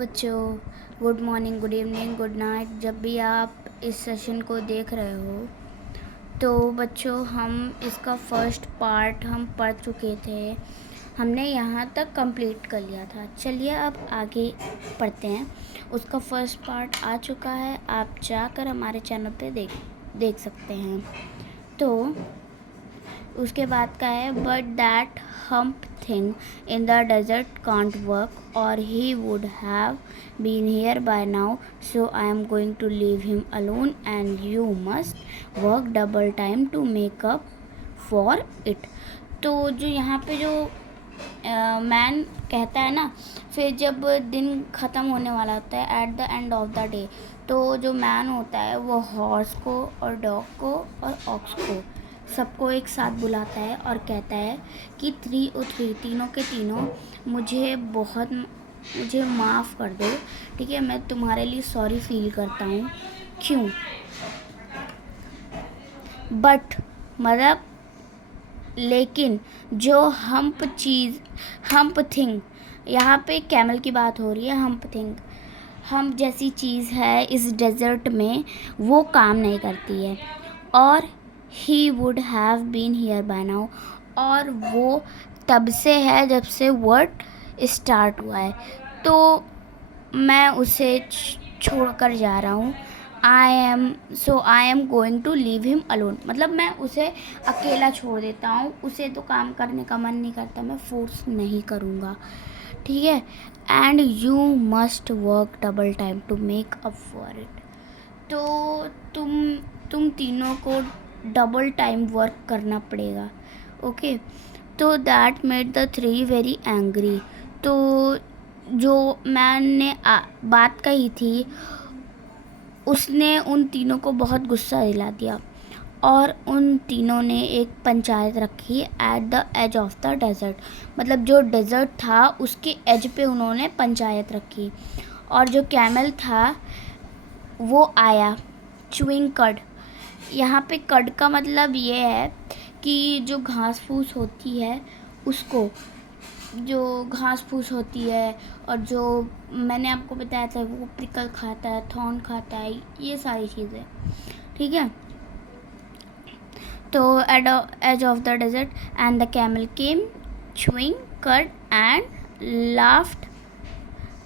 बच्चों, good morning, good evening, good night. जब भी आप इस सेशन को देख रहे हो तो बच्चों हम इसका फर्स्ट पार्ट हम पढ़ चुके थे। हमने यहाँ तक कंप्लीट कर लिया था। चलिए अब आगे पढ़ते हैं। उसका फर्स्ट पार्ट आ चुका है, आप जाकर हमारे चैनल पे देख सकते हैं। तो उसके बाद का है but that hump thing in the desert can't work or he would have been here by now, so I am going to leave him alone and you must work double time to make up for it। तो जो यहाँ पे जो man कहता है ना, फिर जब दिन ख़त्म होने वाला होता है at the end of the day, तो जो मैन होता है वो हॉर्स को और डॉग को और ऑक्स को सबको एक साथ बुलाता है और कहता है कि 3 और 3 तीनों के तीनों मुझे माफ़ कर दो, ठीक है। मैं तुम्हारे लिए सॉरी फील करता हूँ। क्यों? बट मतलब लेकिन जो हम्प थिंग, यहाँ पे कैमल की बात हो रही है। हम्प जैसी चीज़ है इस डेजर्ट में, वो काम नहीं करती है। और he would have been here by now, और वो तब से है जब से वर्ड स्टार्ट हुआ है। तो मैं उसे छोड़कर जा रहा हूँ। I am going to leave him alone, मतलब मैं उसे अकेला छोड़ देता हूँ। उसे तो काम करने का मन नहीं करता, मैं फोर्स नहीं करूँगा, ठीक है। And you must work double time to make up for it. तो तुम तीनों को डबल टाइम वर्क करना पड़ेगा, ओके। तो that made the 3 very angry. तो जो मैन ने बात कही थी उसने उन तीनों को बहुत गुस्सा दिला दिया और उन तीनों ने एक पंचायत रखी at the edge of the desert. मतलब जो डेजर्ट था उसके एज पे उन्होंने पंचायत रखी। और जो कैमल था वो आया च्यूइंग कड। यहाँ पे कड का मतलब ये है कि जो घास फूस होती है उसको, जो घास फूस होती है और जो मैंने आपको बताया था वो प्रिकल खाता है, थॉर्न खाता है, ये सारी चीज़ें, ठीक है। तो at edge of the desert and the camel came chewing cud and laughed,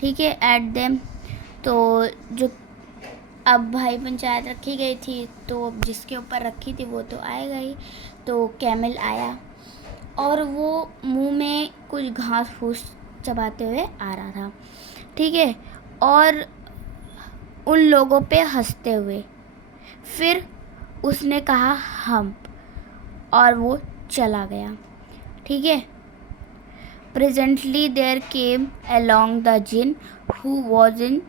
ठीक है, एट देम। तो जो अब भाई पंचायत रखी गई थी, तो जिसके ऊपर रखी थी वो तो आएगा ही। तो कैमल आया और वो मुंह में कुछ घास फूस चबाते हुए आ रहा था, ठीक है, और उन लोगों पे हंसते हुए। फिर उसने कहा हम्प और वो चला गया, ठीक है। Presently there came along the djinn who was in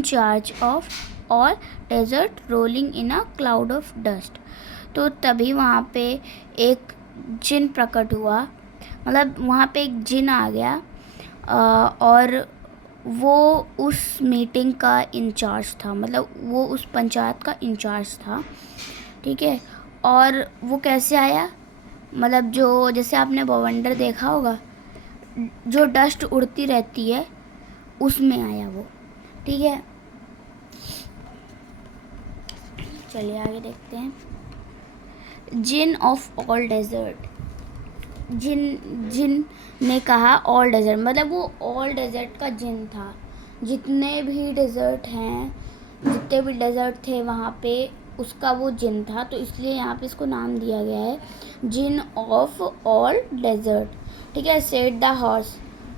charge of all desert rolling in a cloud of dust. तो तभी वहाँ पे एक जिन प्रकट हुआ, मतलब वहाँ पे एक जिन आ गया और वो उस मीटिंग का इंचार्ज था, मतलब वो उस पंचायत का इंचार्ज था, ठीक है। और वो कैसे आया, मतलब जो जैसे आपने बवंडर देखा होगा, जो डस्ट उड़ती रहती है उसमें आया वो, ठीक है। चलिए आगे देखते हैं। जिन ऑफ ऑल डेजर्ट, जिन ने कहा ऑल डेजर्ट, मतलब वो ऑल डेजर्ट का जिन था। जितने भी डेजर्ट हैं, जितने भी डेजर्ट थे वहाँ पे उसका वो जिन था, तो इसलिए यहाँ पे इसको नाम दिया गया है जिन ऑफ ऑल डेजर्ट, ठीक है। सेड द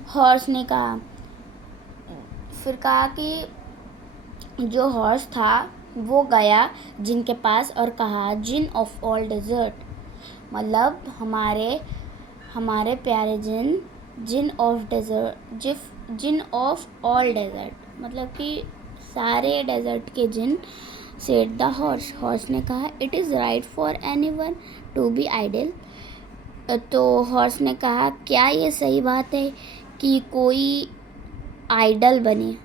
हॉर्स ने कहा, फिर कहा कि जो हॉर्स था वो गया जिन के पास और कहा जिन ऑफ ऑल डेजर्ट, मतलब हमारे प्यारे जिन ऑफ ऑल डेजर्ट, मतलब कि सारे डेजर्ट के जिन। सेड द हॉर्स ने कहा it is right for anyone to be idle. तो हॉर्स ने कहा क्या ये सही बात है कि कोई आइडल बने।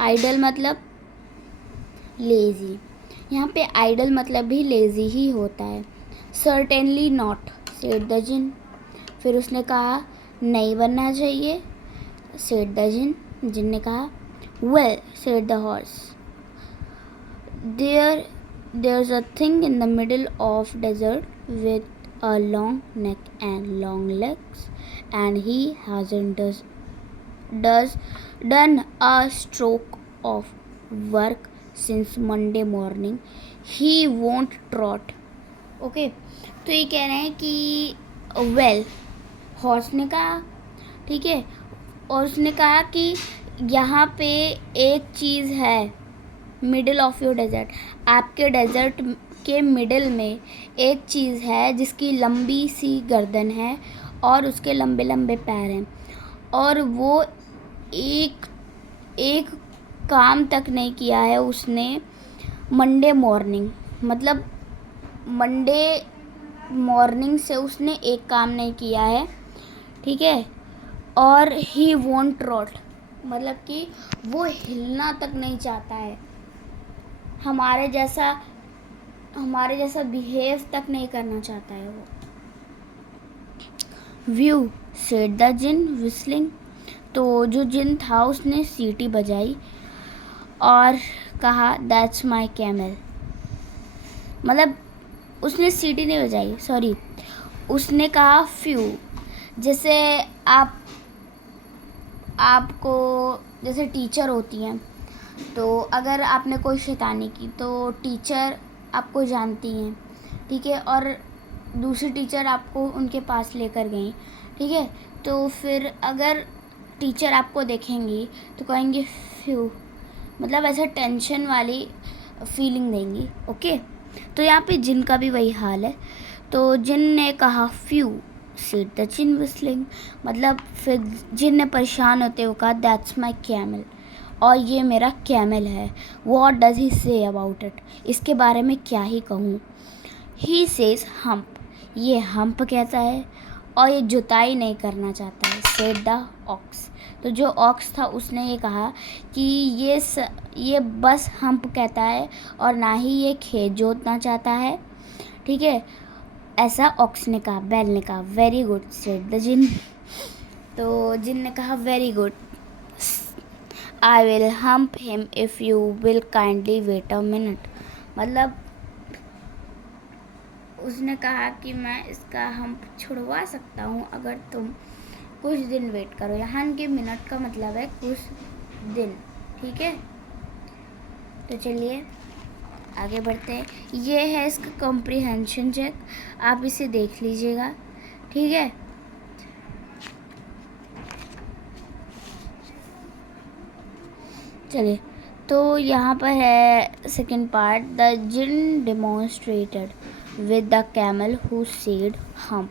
आइडल मतलब लेज़ी, यहाँ पे आइडल मतलब भी लेज़ी ही होता है। सर्टेनली नॉट, सेड द जिन। फिर उसने कहा नहीं बनना चाहिए, सेड द जिन। जिन ने कहा, well, said the horse, there's a thing in the middle of desert with a long neck and long legs, and he hasn't done a stroke of work since Monday morning. He won't trot. Okay, तो ये कह रहे हैं कि well, horse ने कहा, ठीक है, और उसने कहा कि यहाँ पे एक चीज़ है, मिडिल ऑफ योर डेजर्ट, आपके डेजर्ट के मिडिल में एक चीज़ है जिसकी लंबी सी गर्दन है और उसके लंबे लंबे पैर हैं, और वो एक काम तक नहीं किया है उसने मंडे मॉर्निंग, मतलब मंडे मॉर्निंग से उसने एक काम नहीं किया है, ठीक है, और ही वोंट ट्रॉट, मतलब कि वो हिलना तक नहीं चाहता है, हमारे जैसा बिहेव तक नहीं करना चाहता है वो। Whew, said the djinn whistling, तो जो जिन था उसने सीटी बजाई और कहा, दैट्स माई कैमल, मतलब उसने सीटी नहीं बजाई, सॉरी, उसने कहा फ्यू, जैसे आपको जैसे टीचर होती हैं, तो अगर आपने कोई शैतानी की तो टीचर आपको जानती हैं, ठीक है, और दूसरी टीचर आपको उनके पास लेकर गई, ठीक है, तो फिर अगर टीचर आपको देखेंगी तो कहेंगे फ्यू, मतलब ऐसा टेंशन वाली फीलिंग देंगी। ओके, तो यहाँ पे जिन का भी वही हाल है, तो जिन ने कहा whew, said the djinn whistling, मतलब फिर जिन ने परेशान होते हुए कहा, दैट्स माई कैमल, और ये मेरा कैमल है। What does he say about it, इसके बारे में क्या ही कहूँ। ही सेज हम्प, ये हम्प कहता है और ये जुताई नहीं करना चाहता है। सेड द ऑक्स, तो जो ऑक्स था उसने ये कहा कि ये बस हम्प कहता है और ना ही ये खेत जोतना चाहता है, ठीक है, ऐसा ऑक्स ने कहा। बैल ने कहा, very good, said the djinn, तो जिन ने कहा, very good, I will hump him if you will kindly wait a minute, मतलब उसने कहा कि मैं इसका हम्प छुड़वा सकता हूँ अगर तुम कुछ दिन वेट करो। यहाँ के मिनट का मतलब है कुछ दिन, ठीक है। तो चलिए आगे बढ़ते हैं। ये है इसका कॉम्प्रिहेंशन चेक, आप इसे देख लीजिएगा, ठीक है। चलिए, तो यहाँ पर है second part, the djinn demonstrated with the camel who said hump,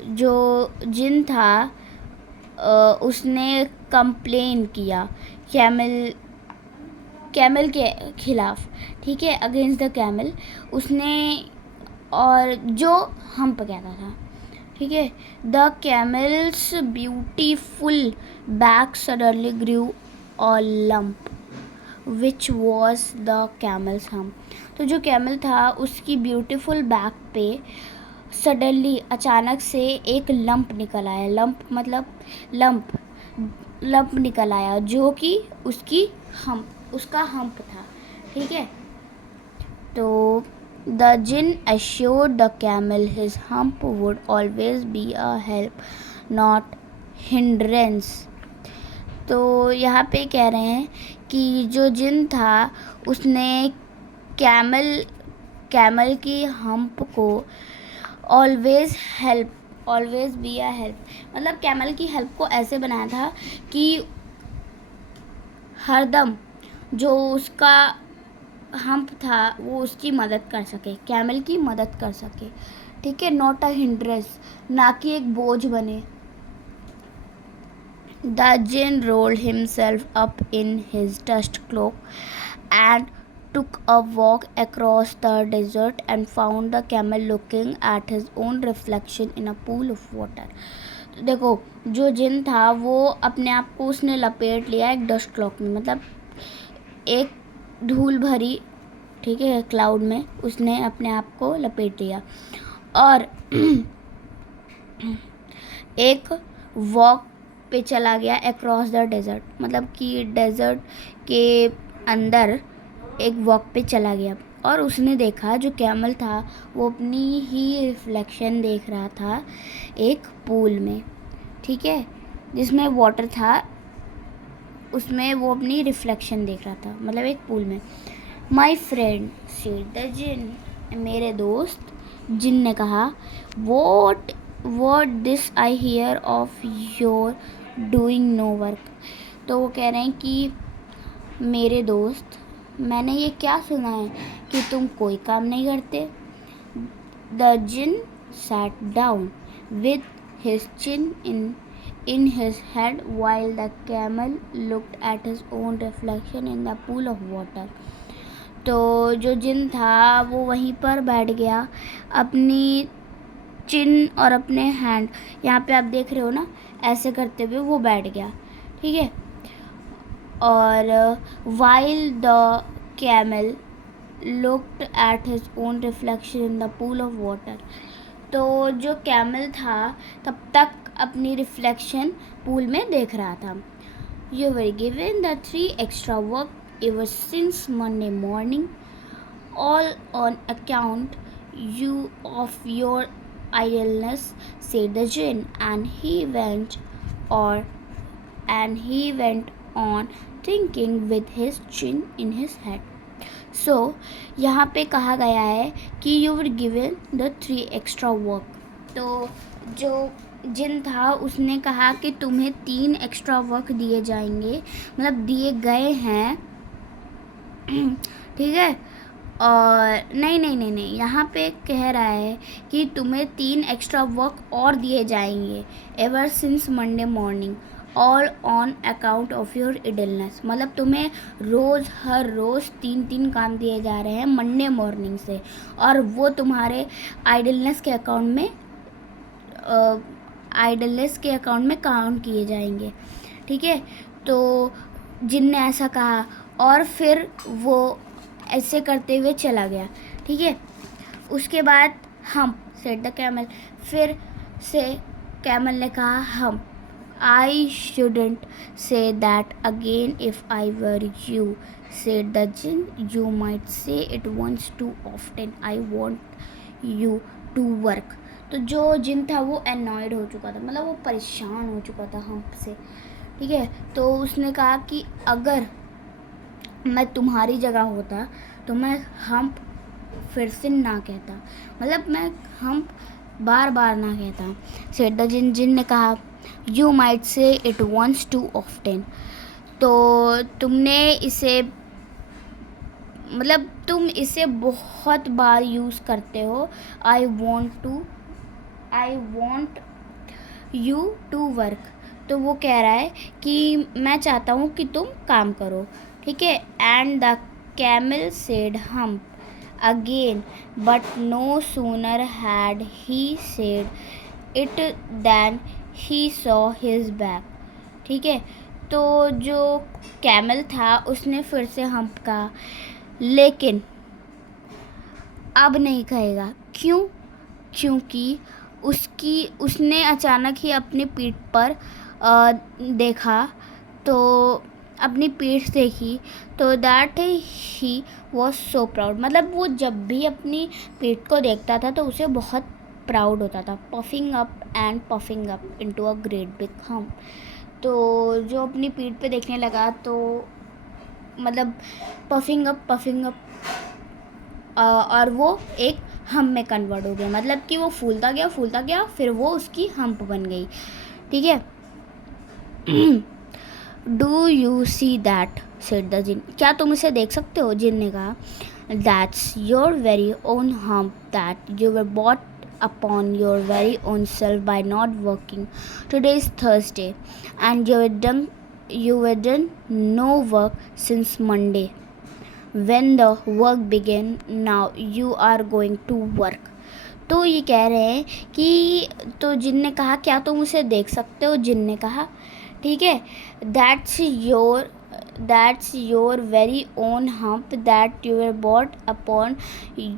जो जिन था उसने कंप्लेन किया कैमल के खिलाफ, ठीक है, अगेंस्ट द कैमल उसने, और जो हम्प कहता था, ठीक है। The camel's beautiful back suddenly grew a lump which was the camel's hump, तो जो कैमल था उसकी ब्यूटीफुल बैक पे सडनली अचानक से एक लंप निकल आया। लंप मतलब लंप निकल आया जो कि उसका हम्प था, ठीक है। तो the djinn assured the camel his hump would always be a help not hindrance, तो यहाँ पे कह रहे हैं कि जो जिन था उसने कैमल की हम्प को ऑलवेज बी अ हेल्प, मतलब कैमल की हेल्प को ऐसे बनाया था कि हरदम जो उसका हम्प था वो उसकी मदद कर सके, कैमल की मदद कर सके, ठीक है, नॉट अ हिंड्रेंस, ना कि एक बोझ बने। The djinn rolled himself up in his dust cloak and took a walk across the desert and found the camel looking at his own reflection in a pool of water. तो देखो, जो djinn था वो अपने आप को उसने लपेट लिया एक डस्ट क्लॉक में, मतलब एक धूल भरी, ठीक है, क्लाउड में उसने अपने आप को लपेट लिया और एक वॉक पे चला गया अक्रॉस द डेजर्ट, मतलब कि डेजर्ट के अंदर एक वॉक पे चला गया और उसने देखा जो कैमल था वो अपनी ही रिफ्लेक्शन देख रहा था एक पूल में, ठीक है, जिसमें वाटर था, उसमें वो अपनी रिफ्लेक्शन देख रहा था, मतलब एक पूल में। My friend said the djinn, मेरे दोस्त, जिन ने कहा, what this I hear of your doing no work. तो वो कह रहे हैं कि मेरे दोस्त, मैंने ये क्या सुना है कि तुम कोई काम नहीं करते। The djinn sat down with his chin in his head while the camel looked at his own reflection in the pool of water. तो जो जिन था वो वहीं पर बैठ गया, अपनी चिन और अपने हैंड, यहाँ पे आप देख रहे हो ना, ऐसे करते हुए वो बैठ गया, ठीक है। और while the camel looked at his own reflection in the pool of water, तो जो कैमल था तब तक अपनी रिफ्लेक्शन पूल में देख रहा था। You were given the 3 extra work ever since Monday morning, all on account of your idleness, said the jinn, and he went on thinking with his chin in his head. सो यहाँ पे कहा गया है कि you were given the 3 extra work. तो जो djinn था उसने कहा कि तुम्हें 3 एक्स्ट्रा वर्क दिए जाएंगे, मतलब दिए गए हैं, ठीक है। और नहीं, यहाँ पे कह रहा है कि तुम्हें 3 एक्स्ट्रा वर्क और दिए जाएंगे ever since Monday morning, all on account of your idleness, मतलब तुम्हें हर रोज़ 3 काम दिए जा रहे हैं मंडे मॉर्निंग से, और वो तुम्हारे आइडलनेस के अकाउंट में काउंट किए जाएंगे, ठीक है। तो जिन ने ऐसा कहा और फिर वो ऐसे करते हुए चला गया, ठीक है। उसके बाद हम सेड द कैमल, फिर से कैमल ने कहा हम, I shouldn't say that again if I were you, said the jinn. You might say it once too often. I want you to work. तो जो जिन था वो annoyed हो चुका था, मतलब वो परेशान हो चुका था हम्प से, ठीक है। तो उसने कहा कि अगर मैं तुम्हारी जगह होता तो मैं हम्प फिर से ना कहता, मतलब मैं हम्प बार बार ना कहता। said the jinn, जिन ने कहा, You might say it once too often. तो तुमने इसे, मतलब तुम इसे बहुत बार यूज़ करते हो। I want you to work. तो वो कह रहा है कि मैं चाहता हूँ कि तुम काम करो, ठीक है। And the camel said hump again, but no sooner had he said it than he saw his back, ठीक है। तो जो कैमल था उसने फिर से हम्प कहा, लेकिन अब नहीं कहेगा। क्यों? क्योंकि उसने अचानक ही अपनी पीठ पर देखा, तो अपनी पीठ देखी, तो that he was so proud, मतलब वो जब भी अपनी पीठ को देखता था तो उसे बहुत प्राउड होता था। Puffing up into a great big hump, तो जो अपनी पीठ पे देखने लगा तो मतलब पफिंग अप और वो एक हम में कन्वर्ट हो गया, मतलब कि वो फूलता गया, फिर वो उसकी हम्प बन गई, ठीक है। Do you see that, said the jinn, क्या तुम इसे देख सकते हो? जिन ने कहा, that's your very own hump that you were bought upon your very own self by not working. Today is Thursday and you were done no work since Monday when the work began. Now you are going to work. तो ये कह रहे हैं कि, तो djinn ने कहा क्या तुम उसे देख सकते हो? जिन ने कहा, ठीक है, that's your very own hump that you were brought upon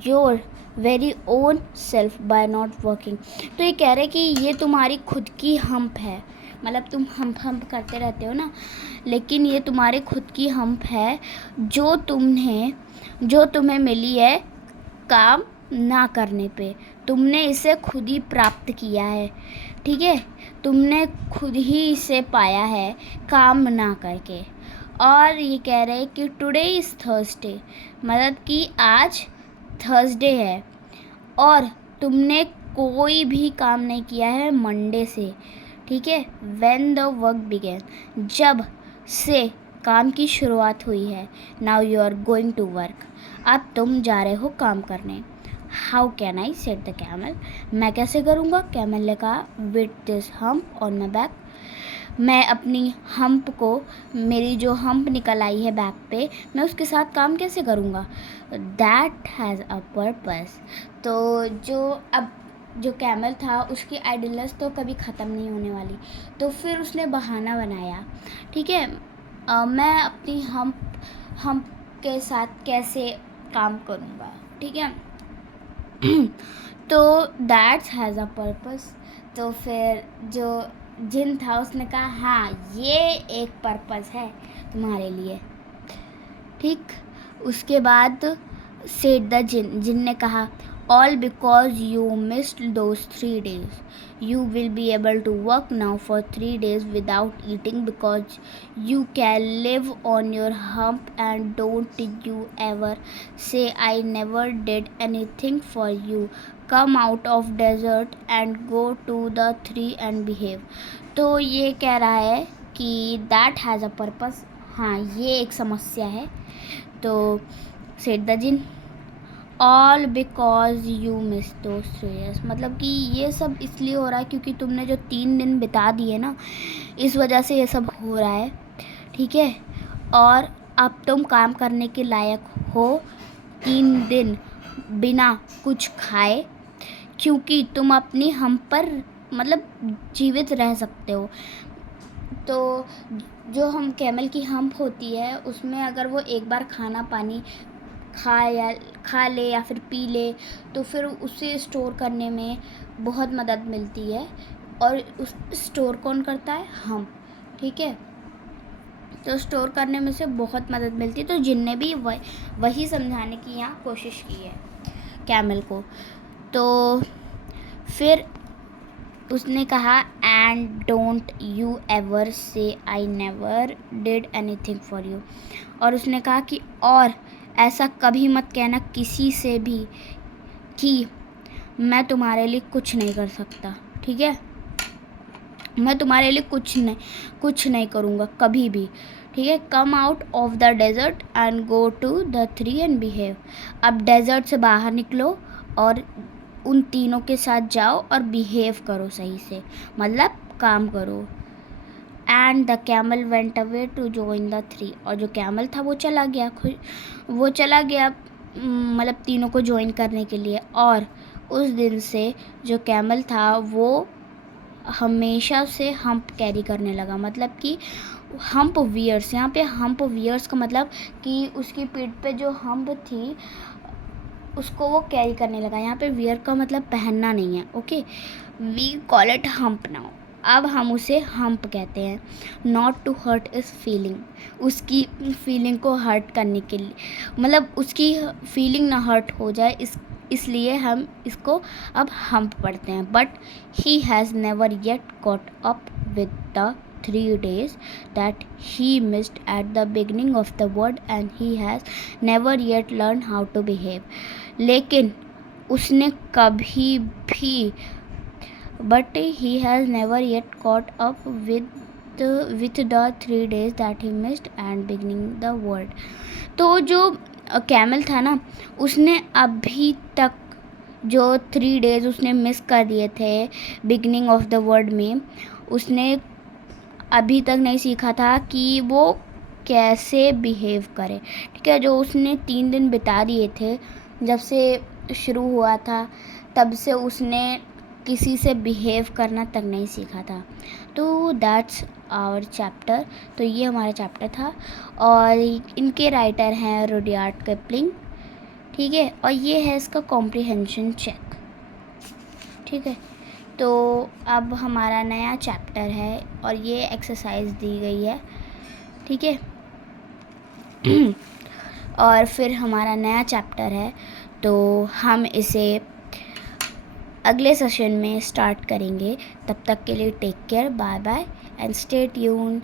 your very own self by not working. तो ये कह रहे कि ये तुम्हारी खुद की हम्प है, मतलब तुम हम्प हम्प करते रहते हो ना, लेकिन ये तुम्हारे खुद की हम्प है जो तुम्हें मिली है काम ना करने पे। तुमने इसे खुद ही प्राप्त किया है, ठीक है, तुमने खुद ही इसे पाया है काम ना करके। और ये कह रहे हैं कि टुडे इज़ थर्सडे, मतलब कि आज थर्सडे है और तुमने कोई भी काम नहीं किया है मंडे से, ठीक है। व्हेन द वर्क बिगेन, जब से काम की शुरुआत हुई है। Now you are going to work, अब तुम जा रहे हो काम करने। How can I, said the camel, मैं कैसे करूँगा, कैमल ने कहा, with this hump on my back, मैं अपनी हम्प को, मेरी जो हम्प निकल आई है बैक पे, मैं उसके साथ काम कैसे करूँगा। दैट हैज़ अ पर्पस, तो जो कैमल था उसकी आइडलनेस तो कभी ख़त्म नहीं होने वाली, तो फिर उसने बहाना बनाया, ठीक है, मैं अपनी हम्प के साथ कैसे काम करूँगा, ठीक है। तो दैट्स हैज़ अ पर्पस, तो फिर जो जिन था उसने कहा हाँ ये एक पर्पस है तुम्हारे लिए, ठीक। उसके बाद सेड द जिन ने कहा, all because you missed those 3 days, you will be able to work now for 3 days without eating because you can live on your hump, and don't you ever say I never did anything for you. Come out of desert and go to the tree and behave. तो ये कह रहा है कि that has a purpose, हाँ ये एक समस्या है। तो said the djinn, all because you miss those 3 days, मतलब कि ये सब इसलिए हो रहा है क्योंकि तुमने जो 3 दिन बिता दिए ना, इस वजह से ये सब हो रहा है, ठीक है। और अब तुम काम करने के लायक हो 3 दिन बिना कुछ खाए, क्योंकि तुम अपनी हम पर मतलब जीवित रह सकते हो। तो जो हम कैमल की हम्प होती है उसमें अगर वो एक बार खाना पानी खा ले या फिर पी ले तो फिर उसे स्टोर करने में बहुत मदद मिलती है, और उस स्टोर कौन करता है, हम, ठीक है। तो स्टोर करने में से बहुत मदद मिलती है। तो जिनने भी वही समझाने की यहाँ कोशिश की है कैमल को। तो फिर उसने कहा, एंड डोंट यू एवर से I never did anything for you, और उसने कहा कि और ऐसा कभी मत कहना किसी से भी कि मैं तुम्हारे लिए कुछ नहीं कर सकता, ठीक है, मैं तुम्हारे लिए कुछ नहीं करूँगा कभी भी, ठीक है। Come out of the desert and go to the tree and behave, अब डेजर्ट से बाहर निकलो और उन तीनों के साथ जाओ और बिहेव करो सही से, मतलब काम करो। And the camel went away to join the 3, और जो कैमल था वो चला गया मतलब तीनों को ज्वाइन करने के लिए। और उस दिन से जो कैमल था वो हमेशा से हम्प कैरी करने लगा, मतलब कि हम्प वियर्स, यहाँ पे हम्प वियर्स का मतलब कि उसकी पीठ पे जो हम्प थी उसको वो कैरी करने लगा। यहाँ पे वियर का मतलब पहनना नहीं है, okay. We call it hump now, अब हम उसे हम्प कहते हैं। Not to hurt his feeling, उसकी फीलिंग को हर्ट करने के लिए, मतलब उसकी फीलिंग ना हर्ट हो जाए इसलिए हम इसको अब हम्प पढ़ते हैं। But he has never yet caught up with the 3 days that he missed at the beginning of the word, and he has never yet learned how to behave. लेकिन उसने कभी भी, but he has never yet caught up with the 3 days that he missed and beginning the word. तो जो camel था ना, उसने अभी तक जो 3 days उसने मिस कर दिए थे बिगनिंग ऑफ द वर्ड में, उसने अभी तक नहीं सीखा था कि वो कैसे बिहेव करे, ठीक है। जो उसने 3 दिन बिता दिए थे जब से शुरू हुआ था तब से उसने किसी से बिहेव करना तक नहीं सीखा था। तो दैट्स आवर चैप्टर, तो ये हमारा चैप्टर था। और इनके राइटर हैं रुडयार्ड किपलिंग, ठीक है। और ये है इसका कॉम्प्रिहेंशन चेक, ठीक है। तो अब हमारा नया चैप्टर है और ये एक्सरसाइज दी गई है, ठीक है। और फिर हमारा नया चैप्टर है, तो हम इसे अगले सेशन में स्टार्ट करेंगे। तब तक के लिए take care, bye bye and stay tuned.